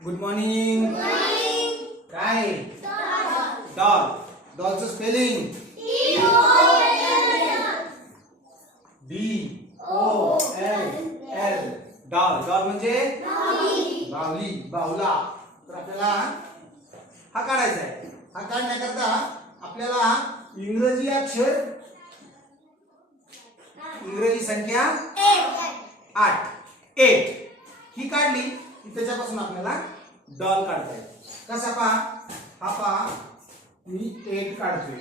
Good morning काय doll डॉलचं spelling D O L L doll doll म्हणजे? बावली. बावला. तर आपल्याला हा काढायचा आहे. हा काढण्याकरता आपल्याला इंग्रजी अक्षर इंग्रजी संख्या आठ. एट ही काढली. की त्याच्यापासून आपल्याला डॉल काढता येईल. कसा पहा? हा पहा मी एट काढतोय.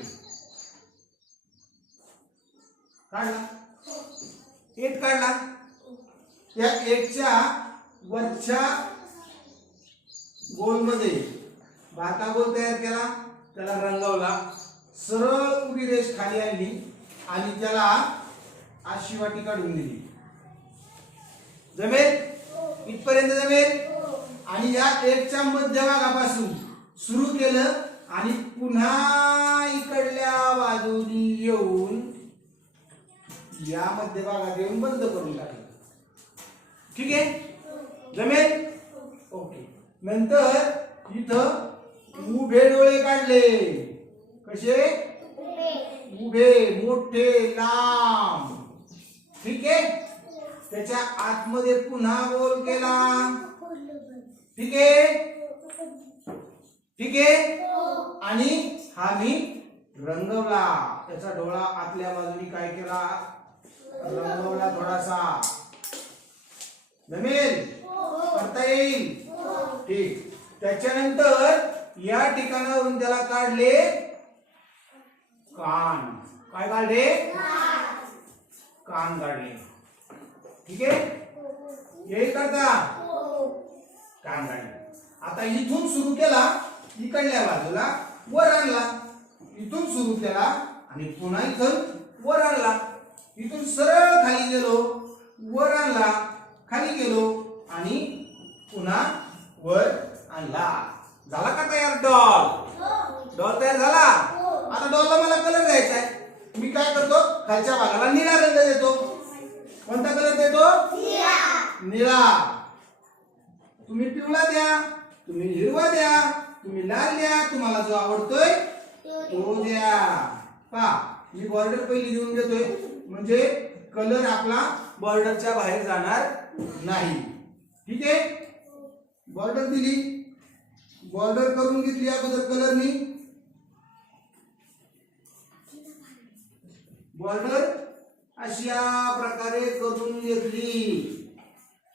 काढला? एट काढला? या एटच्या वरच्या गोलमध्ये भाता गोल तयार केला त्याला रंगवला सरळ उभी रेष खाली आणली आणि त्याला आशी वाटी काढून दिली. जमेल? इथपर्यंत जमेल. आणि या एटच्या मध्यभागापासून सुरू केलं आणि पुन्हा इकडल्या बाजूनी येऊन या मध्यभागात येऊन बंद करून टाकलं. ठीक आहे? जमेल? ओके. नंतर इथं उभे डोळे काढले. कसे? उभे मोठे लांब. ठीक आहे? त्याच्या आतमध्ये पुन्हा गोल केला. ठीक आहे? ठीक आहे? आणि हा मी रंगवला. त्याचा डोळा आतल्या बाजूनी काय केला? रंगवला थोडासा. जमेल करता येईल? ठीक. त्याच्यानंतर या ठिकाणावरून त्याला काढले कान. काय काढले? कान काढले. ठीक आहे? येईल करता काम नाही. आता इथून सुरू केला इकडल्या बाजूला वर आणला. इथून सुरू केला आणि पुन्हा इथून वर आणला. इथून सरळ खाली गेलो वर आणला खाली गेलो आणि पुन्हा वर आणला. झाला का तयार डॉल? डॉल तयार झाला? आता डॉलला मला कलर द्यायचा आहे. मी काय करतो? खालच्या भागाला निळा रंग देतो. कोणता कलर निळा तुम्ही पिवळा द्या तुम्ही हिरवा द्या तुम्ही लाल द्या तुम्हाला जो आवडतोय तो द्या. पा मी बॉर्डर पहिली देऊन देतोय म्हणजे कलर आपला बॉर्डरच्या बाहेर जाणार नाही. ठीक आहे? बॉर्डर दिली. बॉर्डर करून घेतली अगोदर कलरनी बॉर्डर अशा प्रकारे करून घेतली.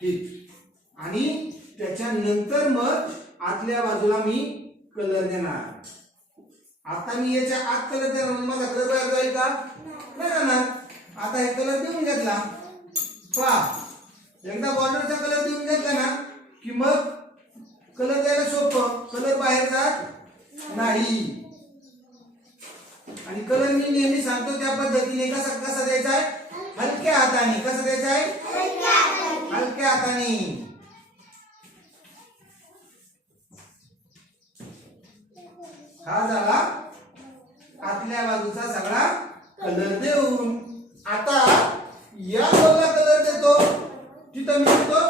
ठीक आणि त्याच्यानंतर मग आतल्या बाजूला मी कलर देणार आता मी याच्या आत कलर देणार म्हणजे माझा कलर बाहेर जाईल का? नाही जाणार. आता हे कलर देऊन घेतला. पहा. एकदा बॉर्डरचा कलर देऊन घेतला ना की मग कलर द्यायला सोपं. कलर बाहेर जात नाही. आणि कलर मी नेहमी सांगतो त्या पद्धतीने कसा कसा द्यायचा आहे? हलक्या हाताने. कसा द्यायचा आहे? हलक्या हाताने. हा झाला आतल्या बाजूचा सगळा कलर देऊन. आता या रोलला कलर देतो. तिथं मी देतो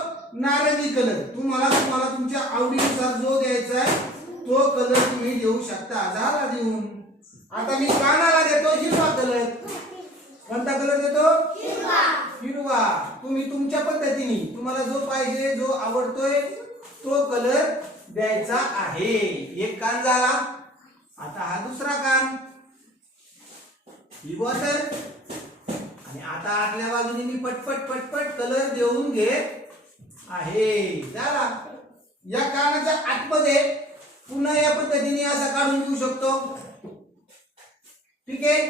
नारंगी कलर तुम्हाला तुम्हाला तुमच्या आवडीनुसार जो द्यायचा आहे तो कलर तुम्ही देऊ शकता. झाला देऊन. आता मी कानाला देतो हिरवा कलर कोणता कलर देतो? हिरवा. तुम्ही तुमच्या पद्धतीने तुम्हाला जो पाहिजे जो आवडतोय तो कलर द्यायचा आहे. एक कान झाला. आता हा दुसरा कान. ही बॉटल आणि आता आतल्या बाजूने मी पटपट पटपट कलर देऊन घेत आहे. झाला. या कानाच्या आतमध्ये पुन्हा या पद्धतीने असा काढून घेऊ शकतो. ठीक आहे?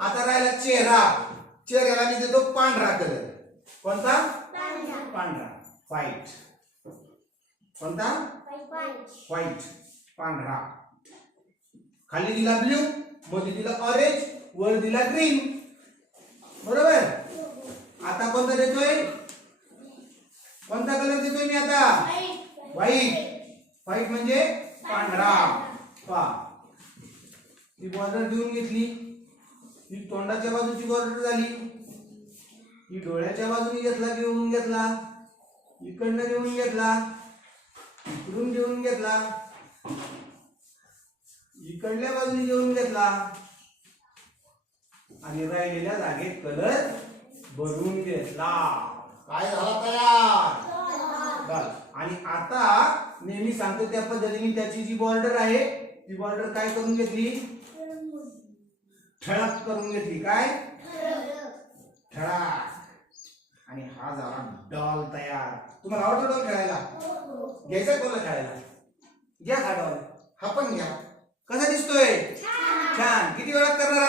आता राहिला चेहरा. चेहऱ्याला मी देतो पांढरा कलर. कोणता? पांढरा. व्हाईट कोणता? व्हाईट पांढरा. खाली दिला ब्ल्यू मध्ये दिला ऑरेंज वर दिला ग्रीन बरोबर? आता कोणता देतोय? कोणता कलर देतोय मी आता? व्हाईट व्हाईट म्हणजे पांढरा. पा ही बॉर्डर देऊन घेतली. ही तोंडाच्या बाजूची बॉर्डर झाली. ही डोळ्याच्या बाजूने घेतला घेऊन घेतला? इकडनं घेऊन घेतला? इकडून घेऊन घेतला? इकडल्या बाजूने घेऊन घेतला? आणि राहिलेल्या जागेत कलर भरून घेतला. काय झाला तयार? आणि आता नेहमी सांगतो त्या पद्धतीने त्याची जी बॉर्डर आहे ती बॉर्डर काय करून घेतली? ठळक करून घेतली काय? ठळाक. आणि हा झाला डॉल तयार. तुम्हाला आवडतो डॉल खेळायला? हो, हो. घ्यायचा कोण खेळायला? घ्या हा डॉल. हा पण घ्या. कसा दिसतोय? छान. किती वेळात करणार